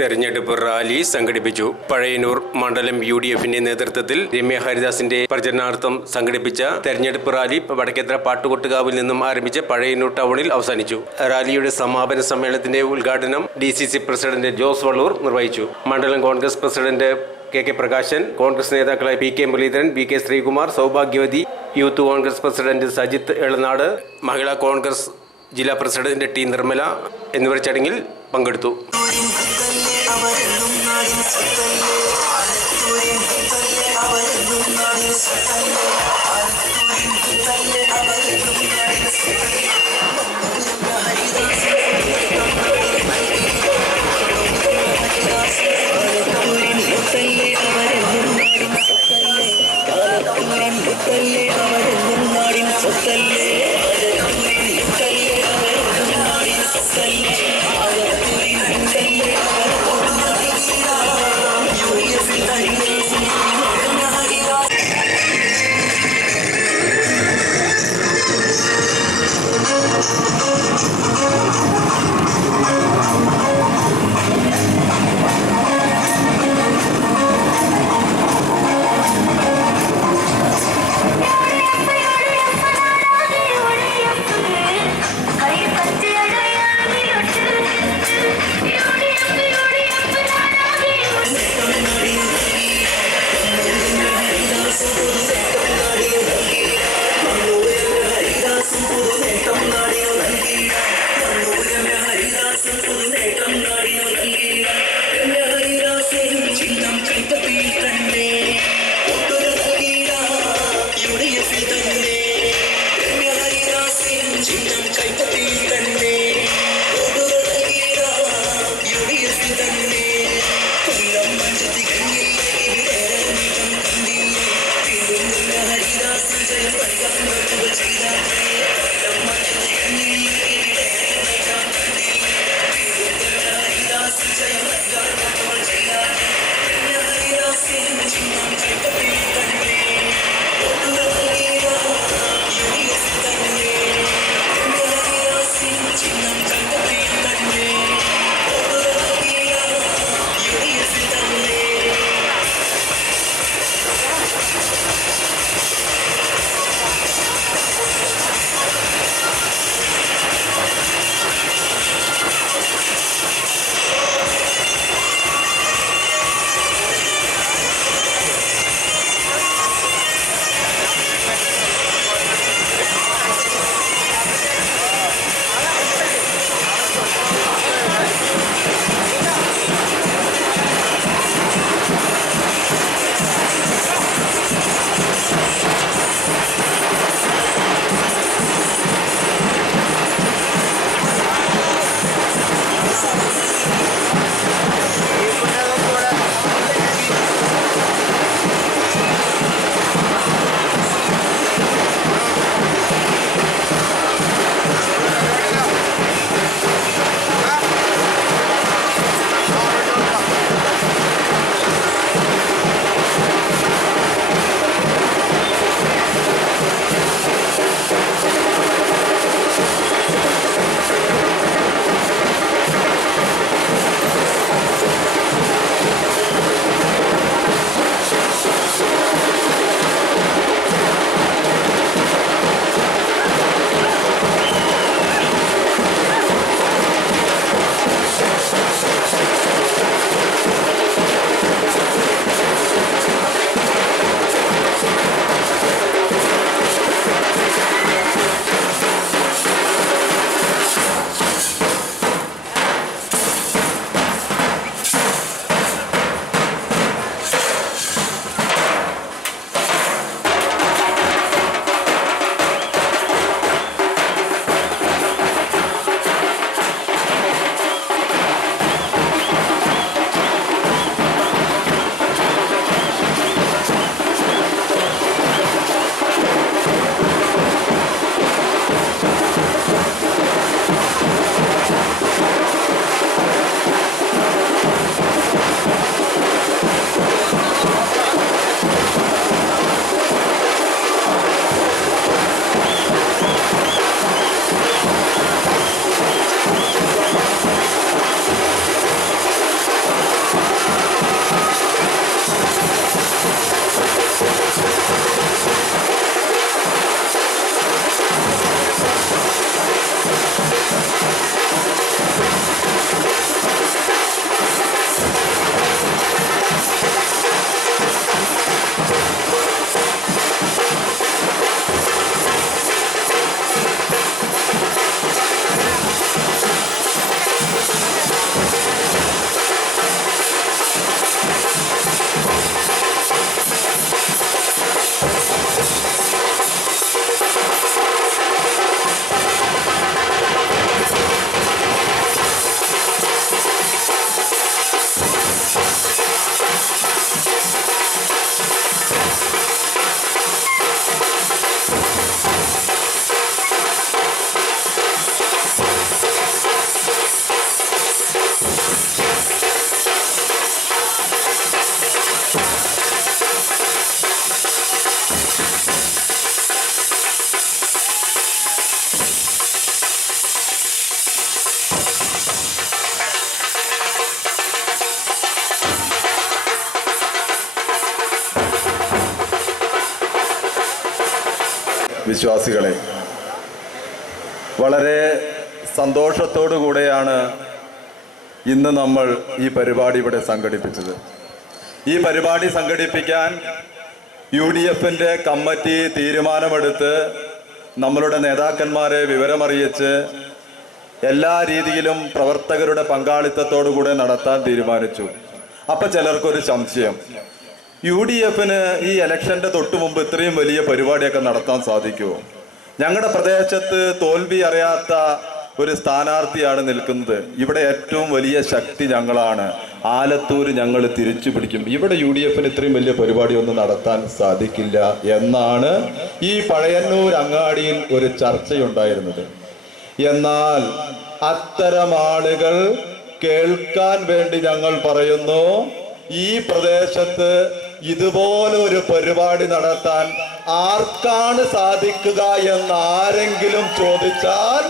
തെരഞ്ഞെടുപ്പ് റാലി സംഘടിപ്പിച്ചു. പഴയന്നൂർ മണ്ഡലം UDFന്റെ നേതൃത്വത്തിൽ രമ്യ ഹരിദാസിന്റെ പ്രചരണാർത്ഥം സംഘടിപ്പിച്ച തെരഞ്ഞെടുപ്പ് റാലി വടക്കേത്തറ പാട്ടുകൊട്ടുകാവിൽ നിന്നും ആരംഭിച്ച് പഴയന്നൂർ ടൗണിൽ അവസാനിച്ചു. റാലിയുടെ സമാപന സമ്മേളനത്തിന്റെ ഉദ്ഘാടനം DCC പ്രസിഡന്റ് ജോസ് വള്ളൂർ നിർവഹിച്ചു. മണ്ഡലം കോൺഗ്രസ് പ്രസിഡന്റ് KK പ്രകാശൻ, കോൺഗ്രസ് നേതാക്കളായ PK മുരളീധരൻ, VK ശ്രീകുമാർ, സൗഭാഗ്യവതി, യൂത്ത് കോൺഗ്രസ് പ്രസിഡന്റ് സജിത്ത് എളനാട്, മഹിളാ കോൺഗ്രസ് ജില്ലാ പ്രസിഡന്റ് T നിർമ്മല എന്നിവർ ചടങ്ങിൽ പങ്കെടുത്തു. വിശ്വാസികളെ, വളരെ സന്തോഷത്തോടു കൂടെയാണ് ഇന്ന് നമ്മൾ ഈ പരിപാടി ഇവിടെ സംഘടിപ്പിച്ചത്. ഈ പരിപാടി സംഘടിപ്പിക്കാൻ UDFന്റെ കമ്മിറ്റി തീരുമാനമെടുത്ത് നമ്മളുടെ നേതാക്കന്മാരെ വിവരമറിയിച്ച് എല്ലാ രീതിയിലും പ്രവർത്തകരുടെ പങ്കാളിത്തത്തോടുകൂടെ നടത്താൻ തീരുമാനിച്ചു. അപ്പം ചിലർക്കൊരു സംശയം, UDFന് ഈ ഇലക്ഷൻ്റെ തൊട്ടു മുമ്പ് ഇത്രയും വലിയ പരിപാടിയൊക്കെ നടത്താൻ സാധിക്കുമോ? ഞങ്ങളുടെ പ്രദേശത്ത് തോൽവി അറിയാത്ത ഒരു സ്ഥാനാർത്ഥിയാണ് നിൽക്കുന്നത്. ഇവിടെ ഏറ്റവും വലിയ ശക്തി ഞങ്ങളാണ്. ആലത്തൂർ ഞങ്ങൾ തിരിച്ചു പിടിക്കും. ഇവിടെ UDFന് ഇത്രയും വലിയ പരിപാടി ഒന്നും നടത്താൻ സാധിക്കില്ല എന്നാണ് ഈ പഴയന്നൂർ അങ്ങാടിയിൽ ഒരു ചർച്ചയുണ്ടായിരുന്നത്. എന്നാൽ അത്തരം ആളുകൾ കേൾക്കാൻ വേണ്ടി ഞങ്ങൾ പറയുന്നു, ഈ പ്രദേശത്ത് ഇതുപോലെ ഒരു പരിപാടി നടത്താൻ ആർക്കാണ് സാധിക്കുക എന്ന് ആരെങ്കിലും ചോദിച്ചാൽ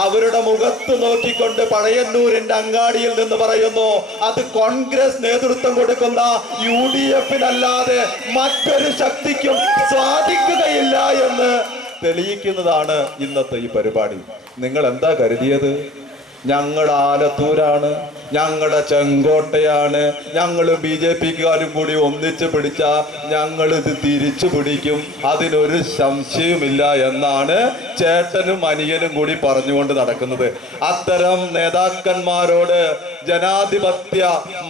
അവരുടെ മുഖത്ത് നോക്കിക്കൊണ്ട് പഴയന്നൂരിന്റെ അങ്ങാടിയിൽ നിന്ന് പറയുന്നു, അത് കോൺഗ്രസ് നേതൃത്വം കൊടുക്കുന്ന UDFനല്ലാതെ മറ്റൊരു ശക്തിക്കും സാധിക്കുകയില്ല എന്ന് തെളിയിക്കുന്നതാണ് ഇന്നത്തെ ഈ പരിപാടി. നിങ്ങൾ എന്താ കരുതിയത്? ഞങ്ങളുടെ ആലത്തൂരാണ്, ഞങ്ങളുടെ ചെങ്കോട്ടയാണ്, ഞങ്ങൾ BJPക്കാരും കൂടി ഒന്നിച്ച് പിടിച്ചാൽ ഞങ്ങളിത് തിരിച്ചു പിടിക്കും, അതിനൊരു സംശയവുമില്ല എന്നാണ് ചേട്ടനും അനിയനും കൂടി പറഞ്ഞുകൊണ്ട് നടക്കുന്നത്. അത്തരം നേതാക്കന്മാരോട് ജനാധിപത്യ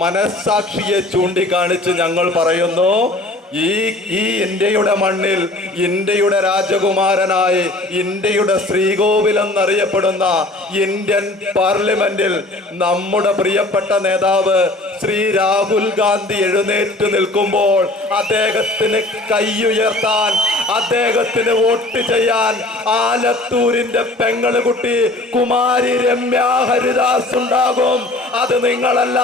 മനസ്സാക്ഷിയെ ചൂണ്ടിക്കാണിച്ച് ഞങ്ങൾ പറയുന്നു, ഈ ഇന്ത്യയുടെ മണ്ണിൽ ഇന്ത്യയുടെ രാജകുമാരനായി ഇന്ത്യയുടെ ശ്രീകോവിൽ എന്നറിയപ്പെടുന്ന ഇന്ത്യൻ പാർലമെന്റിൽ നമ്മുടെ പ്രിയപ്പെട്ട നേതാവ് ശ്രീ രാഹുൽ ഗാന്ധി എഴുന്നേറ്റ് നിൽക്കുമ്പോൾ അദ്ദേഹത്തിന് കൈയുയർത്താൻ, അദ്ദേഹത്തിന് വോട്ട് ചെയ്യാൻ ആലത്തൂരിന്റെ പെങ്ങളുകുട്ടി കുമാരി രമ്യ ഹരിദാസ് ഉണ്ടാകും. അത് നിങ്ങളല്ല,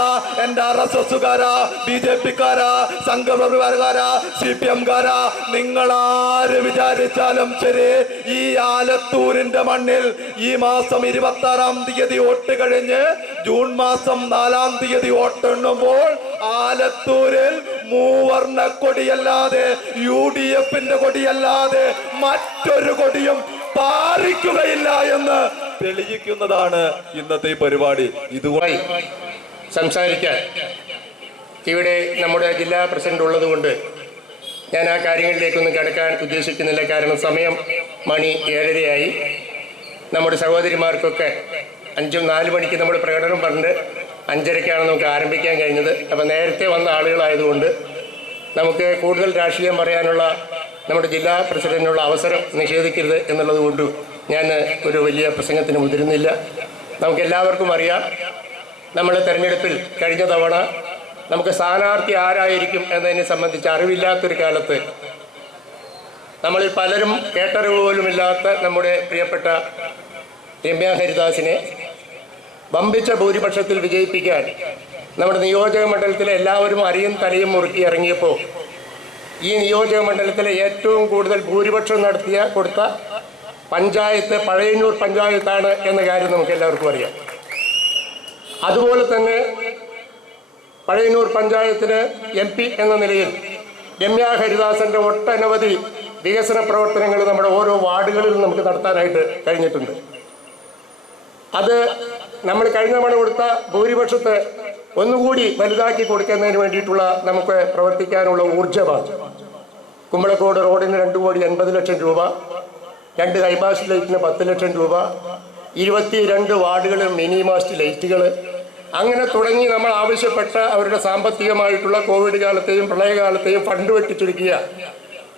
എൻ്റെ RSSകാരാ, BJPക്കാരാ, സംഘപരിവാരക്കാരാ, CPMകാരാ, നിങ്ങളാര് വിചാരിച്ചാലും ശരി, ഈ ആലത്തൂരിന്റെ മണ്ണിൽ ഈ മാസം 26-ാം തീയതി വോട്ട് കഴിഞ്ഞ് ജൂൺ മാസം 4-ാം തീയതി വോട്ടെണ്ണുമ്പോൾ ആലത്തൂരിൽ മൂവർണ്ണ കൊടിയല്ലാതെ UDFന്റെ കൊടിയല്ലാതെ മറ്റൊരു കൊടിയും പാറിക്കുകയില്ല എന്ന് തെളിയിക്കുന്നതാണ് ഇന്നത്തെ ഈ പരിപാടി. ഇതുമായി സംസാരിക്കാൻ ഇവിടെ നമ്മുടെ ജില്ലാ പ്രസിഡന്റ് ഉള്ളത് കൊണ്ട് ഞാൻ ആ കാര്യങ്ങളിലേക്കൊന്നും കിടക്കാൻ ഉദ്ദേശിക്കുന്നില്ല. കാരണം സമയം മണി 7:30 നമ്മുടെ സഹോദരിമാർക്കൊക്കെ 4 മണിക്ക് നമ്മൾ പ്രകടനം പറഞ്ഞ് 5:30 നമുക്ക് ആരംഭിക്കാൻ കഴിഞ്ഞത്. അപ്പം നേരത്തെ വന്ന ആളുകളായതുകൊണ്ട് നമുക്ക് കൂടുതൽ രാഷ്ട്രീയം പറയാനുള്ള നമ്മുടെ ജില്ലാ പ്രസിഡന്റിനുള്ള അവസരം നിഷേധിക്കരുത് എന്നുള്ളത് കൊണ്ടും ഞാൻ ഒരു വലിയ പ്രസംഗത്തിന് മുതിരുന്നില്ല. നമുക്കെല്ലാവർക്കും അറിയാം, നമ്മൾ തെരഞ്ഞെടുപ്പിൽ കഴിഞ്ഞ തവണ നമുക്ക് സ്ഥാനാർത്ഥി ആരായിരിക്കും എന്നതിനെ സംബന്ധിച്ച് അറിവില്ലാത്തൊരു കാലത്ത് നമ്മളിൽ പലരും കേട്ടറിവ് പോലുമില്ലാത്ത നമ്മുടെ പ്രിയപ്പെട്ട രമ്യ ഹരിദാസിനെ വമ്പിച്ച ഭൂരിപക്ഷത്തിൽ വിജയിപ്പിക്കാൻ നമ്മുടെ നിയോജക മണ്ഡലത്തിലെ എല്ലാവരും അരിയും തലയും മുറുക്കി ഇറങ്ങിയപ്പോൾ ഈ നിയോജക മണ്ഡലത്തിലെ ഏറ്റവും കൂടുതൽ ഭൂരിപക്ഷം കൊടുത്ത പഞ്ചായത്ത് പഴയന്നൂർ പഞ്ചായത്താണ് എന്ന കാര്യം നമുക്ക് എല്ലാവർക്കും അറിയാം. അതുപോലെ തന്നെ പഴയന്നൂർ പഞ്ചായത്തിന് MP എന്ന നിലയിൽ രമ്യ ഹരിദാസന്റെ ഒട്ടനവധി വികസന പ്രവർത്തനങ്ങൾ നമ്മുടെ ഓരോ വാർഡുകളിലും നമുക്ക് നടത്താനായിട്ട് കഴിഞ്ഞിട്ടുണ്ട്. അത് നമ്മൾ കഴിഞ്ഞ തവണ കൊടുത്ത ഭൂരിപക്ഷത്തെ ഒന്നുകൂടി വലുതാക്കി കൊടുക്കുന്നതിന് വേണ്ടിയിട്ടുള്ള നമുക്ക് പ്രവർത്തിക്കാനുള്ള ഊർജ്ജമാണ്. കുമ്പളക്കോട് റോഡിന് 2,80,00,000 രൂപ, 2 ഹൈമാസ്റ്റ് ലൈറ്റിന് 10 ലക്ഷം രൂപ, 22 വാർഡുകളിൽ മിനി മാസ്റ്റ് ലൈറ്റുകൾ, അങ്ങനെ തുടങ്ങി നമ്മൾ ആവശ്യപ്പെട്ട അവരുടെ സാമ്പത്തികമായിട്ടുള്ള കോവിഡ് കാലത്തെയും പ്രളയകാലത്തെയും ഫണ്ട് വെട്ടിച്ചുരുക്കിയ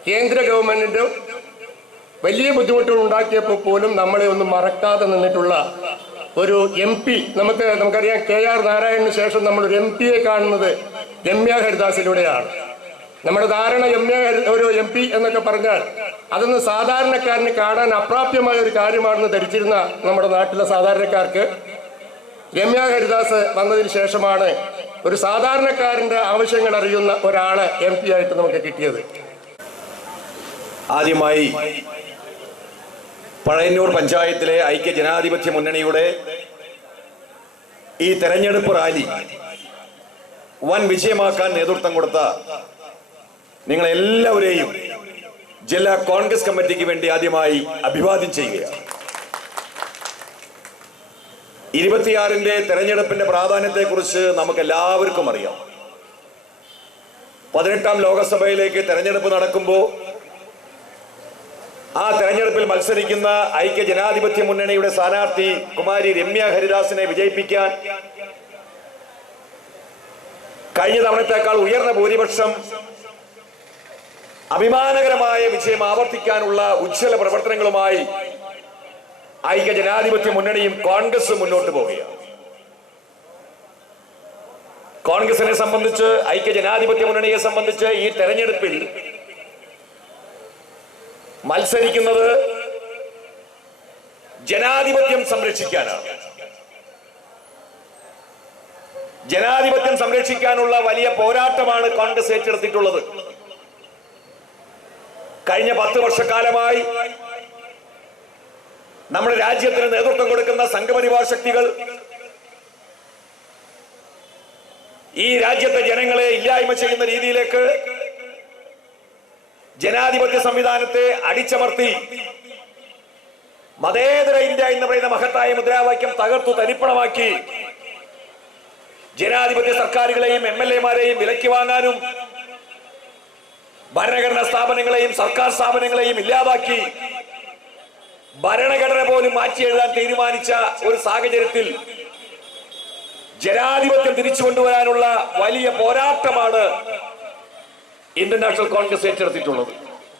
കേന്ദ്ര ഗവൺമെന്റിന്റെ വലിയ ബുദ്ധിമുട്ടുകൾ ഉണ്ടാക്കിയപ്പോൾ പോലും നമ്മളെ ഒന്നും മറക്കാതെ നിന്നിട്ടുള്ള ഒരു MP, നമുക്കറിയാം KR നാരായണന് ശേഷം നമ്മളൊരു MP-യെ കാണുന്നത് രമ്യ ഹരിദാസിലൂടെയാണ്. നമ്മുടെ ധാരണ ഒരു MP എന്നൊക്കെ പറഞ്ഞാൽ അതൊന്ന് സാധാരണക്കാരന് കാണാൻ അപ്രാപ്യമായ ഒരു കാര്യമാണെന്ന് ധരിച്ചിരുന്ന നമ്മുടെ നാട്ടിലെ സാധാരണക്കാർക്ക് രമ്യ ഹരിദാസ് വന്നതിന് ശേഷമാണ് ഒരു സാധാരണക്കാരന്റെ ആവശ്യങ്ങൾ അറിയുന്ന ഒരാളെ MP ആയിട്ട് നമുക്ക് കിട്ടിയത്. ആദ്യമായി പഴയന്നൂർ പഞ്ചായത്തിലെ ഐക്യ ജനാധിപത്യ മുന്നണിയുടെ ഈ തെരഞ്ഞെടുപ്പ് റാലി വൻ വിജയമാക്കാൻ നേതൃത്വം കൊടുത്ത നിങ്ങളെല്ലാവരെയും ജില്ലാ കോൺഗ്രസ് കമ്മിറ്റിക്ക് വേണ്ടി ആദ്യമായി അഭിവാദ്യം ചെയ്യുകയാണ്. 26-ന്റെ തെരഞ്ഞെടുപ്പിന്റെ പ്രാധാന്യത്തെക്കുറിച്ച് നമുക്ക് എല്ലാവർക്കും അറിയാം. 18ാം ലോകസഭയിലേക്ക് തെരഞ്ഞെടുപ്പ് നടക്കുമ്പോൾ ആ തെരഞ്ഞെടുപ്പിൽ മത്സരിക്കുന്ന ഐക്യ ജനാധിപത്യ മുന്നണിയുടെ സ്ഥാനാർത്ഥി കുമാരി രമ്യ ഹരിദാസിനെ വിജയിപ്പിക്കാൻ കഴിഞ്ഞ തവണത്തേക്കാൾ ഉയർന്ന ഭൂരിപക്ഷം അഭിമാനകരമായ വിജയം ആവർത്തിക്കാനുള്ള ഉജ്ജ്വല പ്രവർത്തനങ്ങളുമായി ഐക്യ ജനാധിപത്യ മുന്നണിയും കോൺഗ്രസും മുന്നോട്ട് പോവുകയാണ്. കോൺഗ്രസിനെ സംബന്ധിച്ച്, ഐക്യ ജനാധിപത്യ മുന്നണിയെ സംബന്ധിച്ച് ഈ തെരഞ്ഞെടുപ്പിൽ മത്സരിക്കുന്നത് ജനാധിപത്യം സംരക്ഷിക്കാനാണ്. ജനാധിപത്യം സംരക്ഷിക്കാനുള്ള വലിയ പോരാട്ടമാണ് കോൺഗ്രസ് ഏറ്റെടുത്തിട്ടുള്ളത്. കഴിഞ്ഞ 10 വർഷക്കാലമായി നമ്മുടെ രാജ്യത്തിന് നേതൃത്വം കൊടുക്കുന്ന സംഘപരിവാർ ശക്തികൾ ഈ രാജ്യത്തെ ജനങ്ങളെ ഇല്ലായ്മ ചെയ്യുന്ന രീതിയിലേക്ക് ജനാധിപത്യ സംവിധാനത്തെ അടിച്ചമർത്തി മതേതര ഇന്ത്യ എന്ന് പറയുന്ന മഹത്തായ മുദ്രാവാക്യം തകർത്തു തരിപ്പണമാക്കി ജനാധിപത്യ സർക്കാരുകളെയും MLA-മാരെയും വിലയ്ക്ക് വാങ്ങാനും ഭരണഘടനാ സ്ഥാപനങ്ങളെയും സർക്കാർ സ്ഥാപനങ്ങളെയും ഇല്ലാതാക്കി ഭരണഘടന പോലും മാറ്റി എഴുതാൻ തീരുമാനിച്ച ഒരു സാഹചര്യത്തിൽ ജനാധിപത്യം തിരിച്ചു കൊണ്ടുവരാനുള്ള വലിയ പോരാട്ടമാണ് ഇന്ത്യൻ നാഷണൽ കോൺഗ്രസ് ഏറ്റെടുത്തിട്ടുള്ളത്.